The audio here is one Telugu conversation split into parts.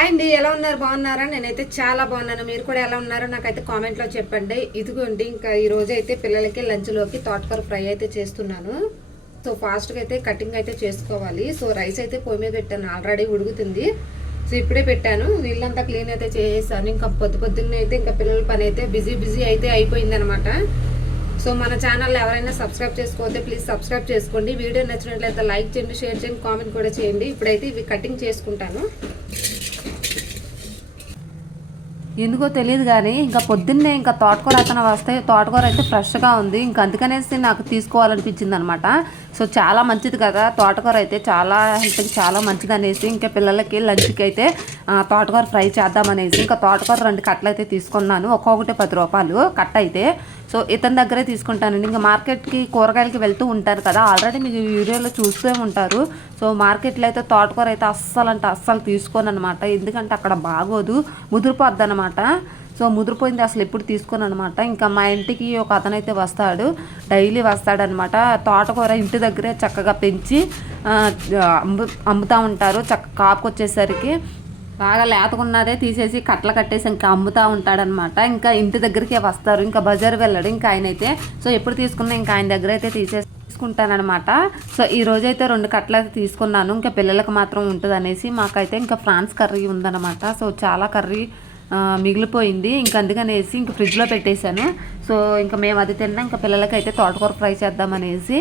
హాయ్ అండి, ఎలా ఉన్నారు? బాగున్నారా? నేనైతే చాలా బాగున్నాను. మీరు కూడా ఎలా ఉన్నారో నాకైతే కామెంట్లో చెప్పండి. ఇదిగోండి, ఇంకా ఈ రోజు అయితే పిల్లలకి లంచ్లోకి తోటకూర ఫ్రై అయితే చేస్తున్నాను. సో ఫాస్ట్గా అయితే కటింగ్ అయితే చేసుకోవాలి. సో రైస్ అయితే పొయ్యి మీద పెట్టాను, ఆల్రెడీ ఉడుకుతుంది. సో ఇప్పుడే పెట్టాను, నీళ్ళంతా క్లీన్ అయితే చేసేసాను. ఇంకా పొద్దున్నే అయితే ఇంకా పిల్లల పని అయితే బిజీ అయితే అయిపోయిందనమాట. సో మన ఛానల్ ఎవరైనా సబ్స్క్రైబ్ చేసుకోవద్దే ప్లీజ్ సబ్స్క్రైబ్ చేసుకోండి. వీడియో నచ్చినట్లయితే లైక్ చేయండి, షేర్ చేయండి, కామెంట్ కూడా చేయండి. ఇప్పుడైతే ఇవి కటింగ్ చేసుకుంటాను. ఎందుకో తెలియదు కానీ ఇంకా పొద్దున్నే ఇంకా తోటకూర అతను వస్తే తోటకూర అయితే ఫ్రెష్గా ఉంది. ఇంకా అందుకనేసి నాకు తీసుకోవాలనిపించింది అనమాట. సో చాలా మంచిది కదా తోటకూర అయితే, చాలా హెల్త్కి చాలా మంచిది అనేసి ఇంకా పిల్లలకి లంచ్కి అయితే తోటకూర ఫ్రై చేద్దామనేసి ఇంకా తోటకూర 2 కట్టలు అయితే తీసుకున్నాను. ఒక్కొక్కటి 10 రూపాయలు కట్ట అయితే. సో ఇతని దగ్గరే తీసుకుంటానండి. ఇంకా మార్కెట్కి కూరగాయలకి వెళ్తూ ఉంటారు కదా, ఆల్రెడీ మీకు వీడియోలో చూస్తూ ఉంటారు. సో మార్కెట్లో అయితే తోటకూర అయితే అస్సలు తీసుకోను అనమాట. ఎందుకంటే అక్కడ బాగోదు, ముదిరిపోద్ది అనమాట. సో ముదిరిపోయింది అసలు ఎప్పుడు తీసుకోను అనమాట. ఇంకా మా ఇంటికి ఒక అతను అయితే వస్తాడు, డైలీ వస్తాడనమాట. తోటకూర ఇంటి దగ్గరే చక్కగా పెంచి అమ్ముతూ ఉంటారు. కాపుకొచ్చేసరికి బాగా లేతకున్నదే తీసేసి కట్టలు కట్టేసి ఇంకా అమ్ముతూ ఉంటాడనమాట. ఇంకా ఇంటి దగ్గరికి వస్తారు, ఇంకా బజార్ వెళ్ళాడు ఇంకా ఆయన అయితే. సో ఎప్పుడు తీసుకున్నా ఇంకా ఆయన దగ్గర అయితే తీసుకుంటానమాట. సో ఈ రోజైతే 2 కట్టలు అయితే తీసుకున్నాను. ఇంకా పిల్లలకు మాత్రం ఉంటుంది అనేసి మాకైతే ఇంకా ఫ్రాన్స్ కర్రీ ఉందన్నమాట. సో చాలా కర్రీ మిగిలిపోయింది, ఇంకా అందుకనేసి ఇంక ఫ్రిడ్జ్లో పెట్టేశాను. సో ఇంకా మేము అది తిన్నా, ఇంకా పిల్లలకైతే తోటకూర ఫ్రై చేద్దామనేసి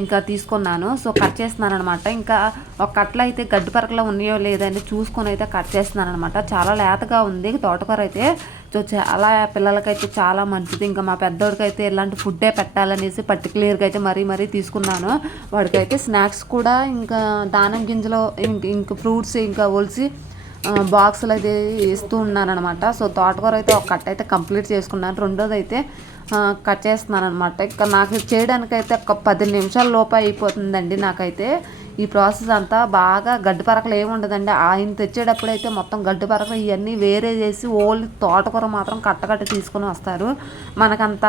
ఇంకా తీసుకున్నాను. సో కట్ చేస్తున్నాను అనమాట. ఇంకా ఒక కట్టలు అయితే గడ్డి పరకలో ఉన్నాయో లేదని చూసుకొని అయితే కట్ చేస్తున్నాను అనమాట. చాలా లేతగా ఉంది తోటకూర అయితే. సో చాలా పిల్లలకైతే చాలా మంచిది. ఇంకా మా పెద్దోడికైతే ఇలాంటి ఫుడ్డే పెట్టాలనేసి పర్టికులర్గా అయితే మరీ తీసుకున్నాను. వాడికైతే స్నాక్స్ కూడా ఇంకా దానం గింజలో ఇంకా ఫ్రూట్స్ ఇంకా ఒలిసి బాక్సులు అయితే వేస్తూ ఉన్నాను అనమాట. సో తోటకూర అయితే ఒక కట్ అయితే కంప్లీట్ చేసుకున్నాను, రెండోది అయితే కట్ చేస్తున్నాను అనమాట. ఇంకా నాకు చేయడానికైతే ఒక 10 నిమిషాల లోపు అయిపోతుందండి నాకైతే ఈ ప్రాసెస్ అంతా. బాగా గడ్డి పరకలు ఏమి ఉండదండి. ఆయన తెచ్చేటప్పుడు అయితే మొత్తం గడ్డి పరకలు ఇవన్నీ వేరే చేసి ఓన్లీ తోటకూర మాత్రం కట్టకట్ట తీసుకొని వస్తారు. మనకంత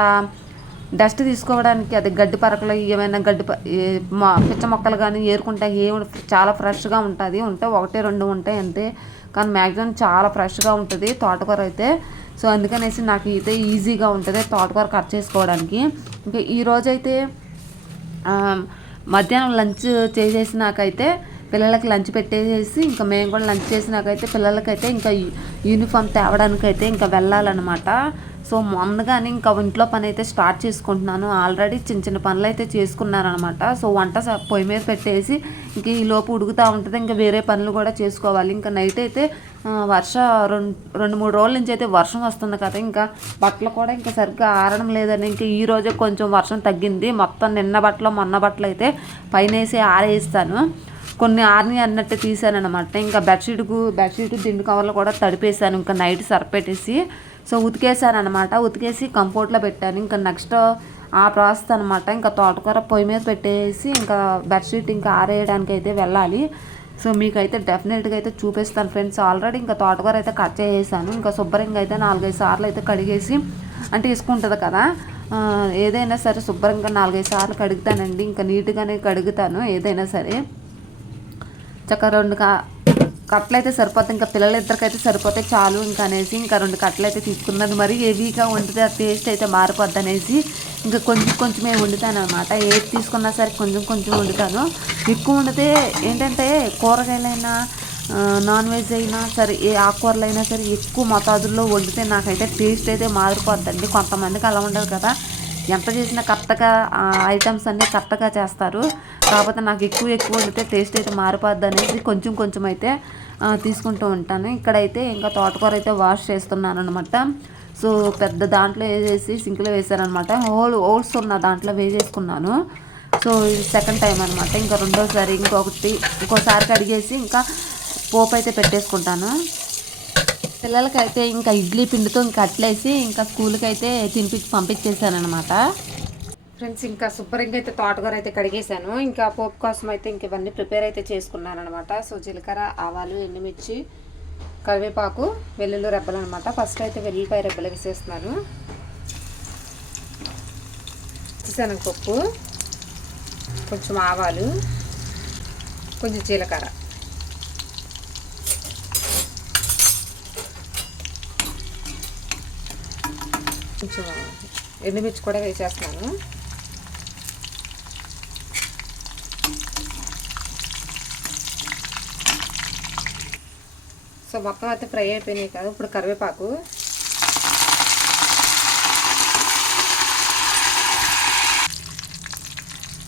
డస్ట్ తీసుకోవడానికి అది గడ్డి పరకలు ఏమైనా పిచ్చ మొక్కలు కానీ ఏరుకుంటే చాలా ఫ్రెష్గా ఉంటుంది. 1-2 ఉంటాయి అంతే, కానీ మ్యాక్సిమం చాలా ఫ్రెష్గా ఉంటుంది తోటకూర అయితే. సో అందుకనేసి నాకు అయితే ఈజీగా ఉంటుంది తోటకూర కట్ చేసుకోవడానికి. ఇంకా ఈరోజైతే మధ్యాహ్నం లంచ్ చేసేసినాకైతే పిల్లలకి లంచ్ పెట్టేసి ఇంకా మేము కూడా లంచ్ చేసినాకైతే పిల్లలకైతే ఇంకా యూనిఫామ్ తేవడానికైతే ఇంకా వెళ్ళాలన్నమాట. సో ముందుగానే ఇంకా ఇంట్లో పని అయితే స్టార్ట్ చేసుకుంటున్నాను. ఆల్రెడీ చిన్న పనులు అయితే చేసుకున్నాను అనమాట. సో వంట పొయ్యి మీద పెట్టేసి ఇంక ఈ లోపు ఉడుకుతూ ఉంటుంది, ఇంకా వేరే పనులు కూడా చేసుకోవాలి. ఇంకా నైట్ అయితే 2-3 రోజుల నుంచి అయితే వర్షం వస్తుంది కదా, ఇంకా బట్టలు కూడా ఇంకా సరిగ్గా ఆరడం లేదని ఇంకా ఈ రోజే కొంచెం వర్షం తగ్గింది. మొత్తం నిన్న బట్టలు మొన్న బట్టలు అయితే పైన వేసి ఆరేస్తాను, కొన్ని ఆర్ని అన్నట్టు తీసాను అనమాట. ఇంకా బెడ్షీట్ దిండు కవర్లు కూడా తడిపేశాను ఇంకా నైట్ సరిపెట్టేసి. సో ఉతికేసాను అనమాట. ఉతికేసి కంఫర్ట్లో పెట్టాను. ఇంకా నెక్స్ట్ ఆ ప్రాసెస్ అనమాట. ఇంకా తోటకూర పొయ్యి మీద పెట్టేసి ఇంకా బెడ్షీట్ ఇంకా ఆరేయడానికి అయితే వెళ్ళాలి. సో మీకైతే డెఫినెట్గా అయితే చూపిస్తాను ఫ్రెండ్స్. ఆల్రెడీ ఇంకా తోటకూర అయితే కట్ చేసేసాను. ఇంకా శుభ్రంగా అయితే 4-5 సార్లు అయితే కడిగేసి, అంటే ఇసుకుంటుంది కదా ఏదైనా సరే శుభ్రంగా 4-5 సార్లు కడుగుతానండి. ఇంకా నీట్గానే కడుగుతాను ఏదైనా సరే. చక్కగా 2 కట్టలు అయితే సరిపోతాయి, ఇంకా పిల్లలిద్దరికైతే సరిపోతే చాలు ఇంకా అనేసి ఇంకా 2 కట్టలు అయితే తీసుకున్నది. మరీ హెవీగా వండితే ఆ టేస్ట్ అయితే మారిపోద్ది అనేసి ఇంకా కొంచెమే వండుతాను అనమాట. ఏది తీసుకున్నా సరే కొంచెం వండుతాను. ఎక్కువ వండితే ఏంటంటే కూరగాయలైనా నాన్ వెజ్ అయినా సరే ఏ ఆకుకూరలు అయినా సరే ఎక్కువ మోతాదుల్లో వండితే నాకైతే టేస్ట్ అయితే మారిపోద్దండి. కొంతమందికి అలా ఉండదు కదా, ఎంత చేసినా కరెక్ట్గా ఐటమ్స్ అన్నీ కరెక్ట్గా చేస్తారు. కాకపోతే నాకు ఎక్కువ వండితే టేస్ట్ అయితే మారిపోద్ది అనేసి కొంచెం అయితే తీసుకుంటూ ఉంటాను. ఇక్కడైతే ఇంకా తోటకూర అయితే వాష్ చేస్తున్నాను అనమాట. సో పెద్ద దాంట్లో వేసేసి సింక్లో వేసానమాట. హోల్స్ ఉన్న దాంట్లో వేసేసుకున్నాను. సో ఇది సెకండ్ టైం అనమాట. ఇంకా రెండోసారి ఇంకోసారి కడిగేసి ఇంకా పోపు అయితే పెట్టేసుకుంటాను. పిల్లలకైతే ఇంకా ఇడ్లీ పిండితో ఇంకా అట్లేసి ఇంకా స్కూల్కి అయితే పంపించేసాను అనమాట. ఫ్రెండ్స్ ఇంకా శుభ్రంగా అయితే తోటకూర అయితే కడిగేసాను. ఇంకా పోపు కోసం అయితే ఇంక ఇవన్నీ ప్రిపేర్ అయితే చేసుకున్నాను అనమాట. సో జీలకర్ర, ఆవాలు, ఎండుమిర్చి, కరివేపాకు, వెల్లుల్లి రెబ్బలు అనమాట. ఫస్ట్ అయితే వెల్లుల్లిపాయ రెబ్బలు వేసేస్తున్నాను. శనగపప్పు, కొంచెం ఆవాలు, కొంచెం జీలకర్ర, కొంచెం ఎండుమిర్చి కూడా వేసేస్తున్నాను. సో మొత్తం అయితే ఫ్రై అయిపోయినాయి కదా. ఇప్పుడు కరివేపాకు,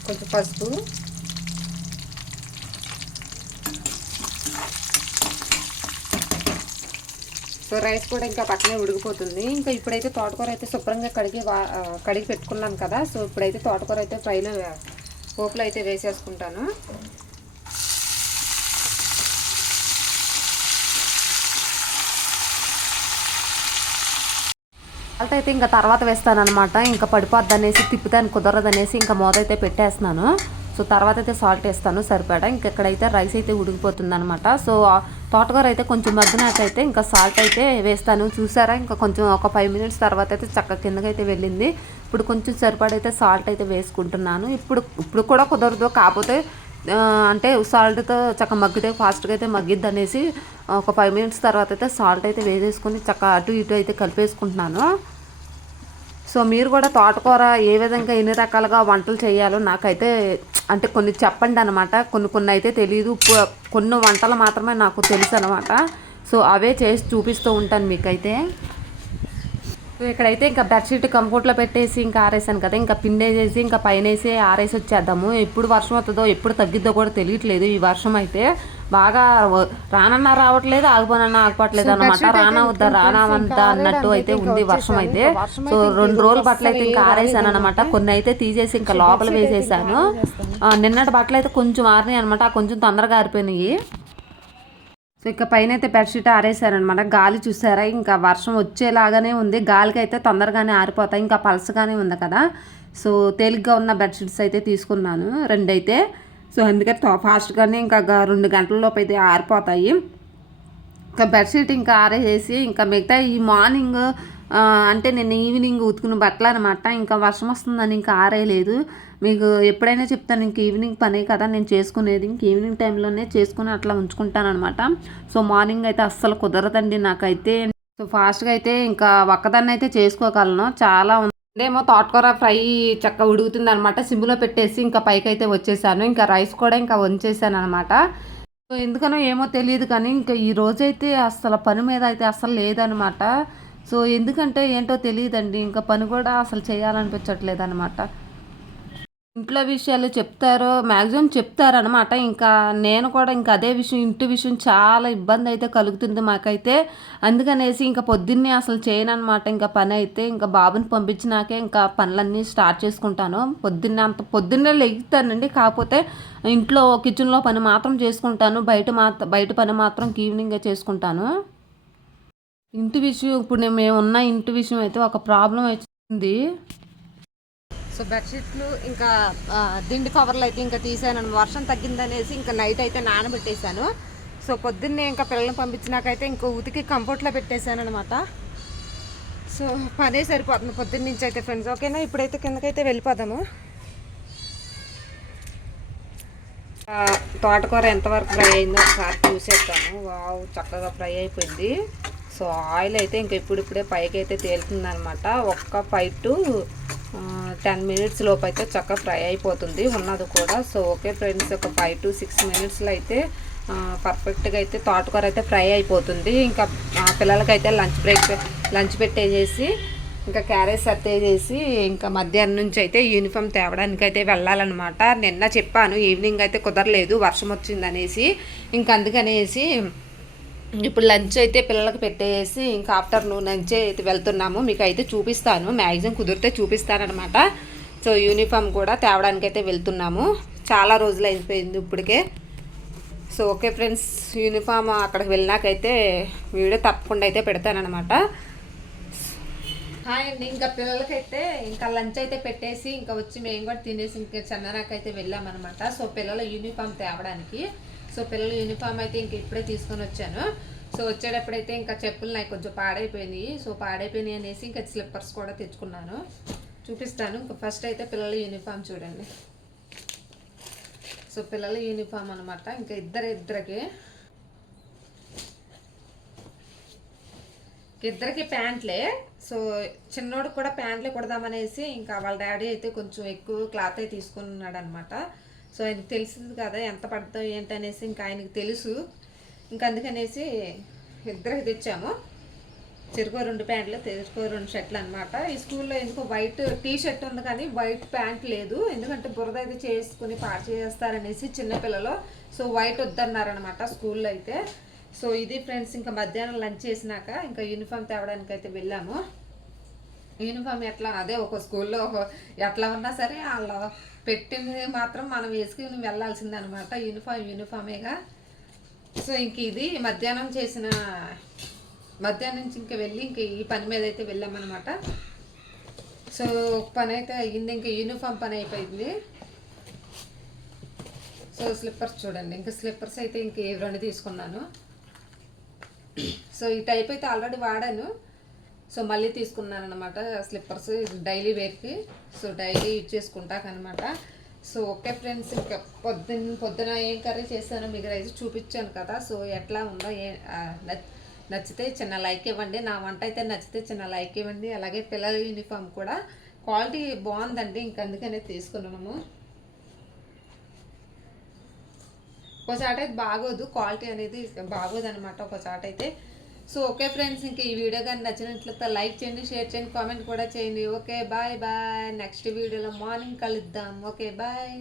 కొంచెం పసుపు, సో రైస్ కూడా ఇంకా పక్కనే ఉడికిపోతుంది. ఇంకా ఇప్పుడైతే తోటకూర అయితే శుభ్రంగా కడిగి పెట్టుకున్నాను కదా. సో ఇప్పుడైతే తోటకూర అయితే ఫ్రైలో పోపులో అయితే వేసేసుకుంటాను. సాల్ట్ అయితే ఇంకా తర్వాత వేస్తాను అనమాట. ఇంకా పడిపోద్ది అనేసి తిప్పుతాను కుదరదు అనేసి ఇంకా మూత అయితే పెట్టేస్తున్నాను. సో తర్వాత అయితే సాల్ట్ వేస్తాను సరిపడా. ఇంకెక్కడైతే రైస్ అయితే ఉడికిపోతుంది అనమాట. సో తోటకూర అయితే కొంచెం మగ్గినాకైతే ఇంకా సాల్ట్ అయితే వేస్తాను. చూసారా, ఇంకా కొంచెం ఒక 5 మినిట్స్ తర్వాత అయితే చక్కగా కిందకైతే వెళ్ళింది. ఇప్పుడు కొంచెం సరిపడైతే సాల్ట్ అయితే వేసుకుంటున్నాను. ఇప్పుడు కూడా కుదరదు, కాకపోతే అంటే సాల్ట్తో చక్కగా మగ్గితే ఫాస్ట్గా అయితే మగ్గిద్ది అనేసి ఒక 5 మినిట్స్ తర్వాత అయితే సాల్ట్ అయితే వేసేసుకొని చక్కగా అటు ఇటు అయితే కలిపేసుకుంటున్నాను. సో మీరు కూడా తోటకూర ఏ విధంగా ఎన్ని రకాలుగా వంటలు చేయాలో నాకైతే అంటే కొన్ని చెప్పండి అనమాట. కొన్ని అయితే తెలియదు, కొన్ని వంటలు మాత్రమే నాకు తెలుసు అనమాట. సో అవే చేసి చూపిస్తూ ఉంటాను మీకైతే. ఇక్కడైతే ఇంకా బెడ్షీట్ కంఫర్ట్లో పెట్టేసి ఇంకా ఆరేసాను కదా. ఇంకా పిండేసేసి ఇంకా పైన వేసి ఆరేసి వచ్చేద్దాము. ఎప్పుడు వర్షం అవుతుందో ఎప్పుడు తగ్గిద్దో కూడా తెలియట్లేదు. ఈ వర్షం అయితే బాగా రానన్నా రావట్లేదు, ఆగిపోనన్నా ఆగిపోవట్లేదు అనమాట. రానవద్దా అన్నట్టు అయితే ఉంది వర్షం అయితే. సో 2 రోజులు బట్టలు అయితే ఇంకా ఆరేసాను అనమాట. కొన్ని అయితే తీసేసి ఇంకా లోపల వేసేసాను. నిన్నటి బట్టలు అయితే కొంచెం ఆరినాయి అనమాట. కొంచెం తొందరగా ఆరిపోయినాయి. సో ఇక పైన అయితే బెడ్షీట్ ఆరేసారనమాట. గాలి చూసారా, ఇంకా వర్షం వచ్చేలాగానే ఉంది. గాలికి అయితే తొందరగానే ఆరిపోతాయి, ఇంకా పలసగానే ఉంది కదా. సో తేలిగ్గా ఉన్న బెడ్షీట్స్ అయితే తీసుకున్నాను 2 అయితే. సో అందుకని ఫాస్ట్గానే ఇంకా 2 గంటల లోపు అయితే ఆరిపోతాయి. ఇంకా బెడ్షీట్ ఇంకా ఆరేసేసి ఇంకా మిగతా ఈ మార్నింగ్ అంటే నేను ఈవినింగ్ ఉతుకున్న బట్టలు అనమాట. ఇంకా వర్షం వస్తుందని ఇంకా ఆరేయలేదు. మీకు ఎప్పుడైనా చెప్తాను, ఇంక ఈవినింగ్ పనే కదా నేను చేసుకునేది. ఇంక ఈవినింగ్ టైంలోనే చేసుకుని అట్లా ఉంచుకుంటాను అనమాట. సో మార్నింగ్ అయితే అస్సలు కుదరదండి నాకైతే. సో ఫాస్ట్గా అయితే ఇంకా ఒక్కదాన్ని అయితే చేసుకోగలను. చాలా ఉందేమో తోటకూర ఫ్రై చక్కగా ఉడుకుతుంది అనమాట. సిమ్లో పెట్టేసి ఇంకా పైకి అయితే వచ్చేసాను. ఇంకా రైస్ కూడా ఇంకా వంచేసాను అనమాట. సో ఎందుకనో ఏమో తెలియదు కానీ ఇంకా ఈ రోజైతే అసలు పని మీద అయితే అస్సలు లేదనమాట. సో ఎందుకంటే ఏంటో తెలియదండి, ఇంకా పని కూడా అసలు చేయాలనిపించట్లేదు అనమాట. ఇంట్లో విషయాలు చెప్తారు, మ్యాక్సిమం చెప్తారనమాట. ఇంకా నేను కూడా ఇంకా అదే విషయం, ఇంటి విషయం చాలా ఇబ్బంది అయితే కలుగుతుంది మాకైతే. అందుకనేసి ఇంకా పొద్దున్నే అసలు చేయను అనమాట. ఇంకా పని అయితే ఇంకా బాబుని పంపించినాకే ఇంకా పనులన్నీ స్టార్ట్ చేసుకుంటాను. పొద్దున్నే లెగుతానండి, కాకపోతే ఇంట్లో కిచెన్లో పని మాత్రం చేసుకుంటాను. బయట పని మాత్రం ఈవినింగే చేసుకుంటాను. ఇంటి విషయం ఇప్పుడు మేమున్న ఇంటి విషయం అయితే ఒక ప్రాబ్లం వచ్చింది. సో బెడ్షీట్లు ఇంకా దిండి కవర్లు అయితే ఇంకా తీసాను. వర్షం తగ్గిందనేసి ఇంకా నైట్ అయితే నానబెట్టేశాను. సో పొద్దున్నే ఇంకా పిల్లల్ని పంపించినాకైతే ఇంకా ఉతికి కంఫర్ట్లో పెట్టేశాను అనమాట. సో పనే సరిపోతుంది పొద్దున్న నుంచి అయితే ఫ్రెండ్స్. ఓకేనా, ఇప్పుడైతే కిందకైతే వెళ్ళిపోదాము. తోటకూర ఎంతవరకు ఫ్రై అయిందో ఒకసారి చూసేస్తాను. వావ్, చక్కగా ఫ్రై అయిపోయింది. సో ఆయిల్ అయితే ఇంక ఇప్పుడిప్పుడే పైకి అయితే తేలుతుందనమాట. ఒక్క 5 to 10 మినిట్స్ లోపు అయితే చక్కగా ఫ్రై అయిపోతుంది ఉన్నది కూడా. సో ఓకే ఫ్రెండ్స్, ఒక 5 to 6 మినిట్స్లో అయితే పర్ఫెక్ట్గా అయితే తోటకూర అయితే ఫ్రై అయిపోతుంది. ఇంకా పిల్లలకైతే లంచ్ పెట్టేసేసి ఇంకా క్యారేజ్ సర్దేసేసి ఇంకా మధ్యాహ్నం నుంచి అయితే యూనిఫామ్ తేవడానికి అయితే వెళ్ళాలన్నమాట. నిన్న చెప్పాను ఈవినింగ్ అయితే కుదరలేదు, వర్షం వచ్చిందనేసి. ఇంకా అందుకనేసి ఇప్పుడు లంచ్ అయితే పిల్లలకి పెట్టేసి ఇంకా ఆఫ్టర్నూన్ లంచ్ అయితే వెళ్తున్నాము. మీకు అయితే చూపిస్తాను, మ్యాక్సిమం కుదిరితే చూపిస్తానమాట. సో యూనిఫామ్ కూడా తేవడానికి అయితే వెళ్తున్నాము. చాలా రోజులు అయిపోయింది ఇప్పటికే. సో ఓకే ఫ్రెండ్స్, యూనిఫామ్ అక్కడికి వెళ్ళినాకైతే వీడియో తప్పకుండా అయితే పెడతానమాట. హాయ్ అండి, ఇంకా పిల్లలకైతే ఇంకా లంచ్ అయితే పెట్టేసి ఇంకా వచ్చి మేము కూడా తినేసి ఇంకా చందనాకైతే వెళ్ళామన్నమాట. సో పిల్లల యూనిఫామ్ తేవడానికి. సో పిల్లల యూనిఫామ్ అయితే ఇంక ఇప్పుడే తీసుకొని వచ్చాను. సో వచ్చేటప్పుడైతే ఇంకా చెప్పులు నాకు కొంచెం పాడైపోయినాయి. సో పాడైపోయినాయి అనేసి ఇంకా స్లిప్పర్స్ కూడా తెచ్చుకున్నాను, చూపిస్తాను. ఇంకా ఫస్ట్ అయితే పిల్లల యూనిఫామ్ చూడండి. సో పిల్లల యూనిఫామ్ అనమాట. ఇంకా ఇద్దరికి ఇద్దరికి ప్యాంట్లే. సో చిన్నోడికి కూడా ప్యాంట్లే కుడదామనేసి ఇంకా వాళ్ళ డాడీ అయితే కొంచెం ఎక్కువ క్లాత్ అయితే తీసుకున్నాడు అనమాట. సో ఆయనకు తెలిసింది కదా ఎంత పడుతుందో ఏంటనేసి, ఇంకా ఆయనకు తెలుసు. ఇంకా అందుకనేసి ఇద్దరికి తెచ్చాము. చెరుకో 2 ప్యాంట్లు, చెరుకో 2 షర్ట్లు అనమాట. ఈ స్కూల్లో ఎందుకో వైట్ టీ షర్ట్ ఉంది కానీ వైట్ ప్యాంట్ లేదు, ఎందుకంటే బురద అయితే చేసుకుని పాడు చేస్తారనేసి చిన్నపిల్లలు. సో వైట్ వద్దన్నారనమాట స్కూల్లో అయితే. సో ఇది ఫ్రెండ్స్, ఇంకా మధ్యాహ్నం లంచ్ చేసినాక ఇంకా యూనిఫామ్ తేవడానికి అయితే వెళ్ళాము. యూనిఫామ్ ఎట్లా అదే ఒక స్కూల్లో ఎట్లా ఉన్నా సరే వాళ్ళు పెట్టింది మాత్రం మనం వేసుకుని వెళ్ళాల్సిందనమాట. యూనిఫామేగా. సో ఇంక ఇది మధ్యాహ్నం నుంచి ఇంకా వెళ్ళి ఇంక ఈ పని మీద అయితే వెళ్ళామన్నమాట. సో పని అయితే అయ్యింది, ఇంకా యూనిఫామ్ పని అయిపోయింది. సో స్లిప్పర్స్ చూడండి, ఇంకా స్లిప్పర్స్ అయితే ఇంక 2 తీసుకున్నాను. సో ఈ టైప్ అయితే ఆల్రెడీ వాడాను. సో మళ్ళీ తీసుకున్నాను అనమాట స్లిప్పర్స్ డైలీ వేర్కి. సో డైలీ యూజ్ చేసుకుంటాకనమాట. సో ఓకే ఫ్రెండ్స్, ఇంకా పొద్దున ఏం కర్రీ చేశానో మీకు అయితే చూపించాను కదా. సో ఎట్లా ఉందో నచ్చితే చిన్న లైక్ ఇవ్వండి. నా వంట అయితే నచ్చితే చిన్న లైక్ ఇవ్వండి. అలాగే పిల్లల యూనిఫామ్ కూడా క్వాలిటీ బాగుందండి, ఇంక అందుకనే తీసుకున్నాము. ఒకసారి అయితే బాగోదు, క్వాలిటీ అనేది బాగోదు అనమాట ఒకసారి అయితే. సో ఓకే ఫ్రెండ్స్, ఇంకా ఈ వీడియో కానీ నచ్చినట్లయితే లైక్ చేయండి, షేర్ చేయండి, కామెంట్ కూడా చేయండి. Okay bye bye. నెక్స్ట్ వీడియోలో మార్నింగ్ కలుద్దాం. Okay bye.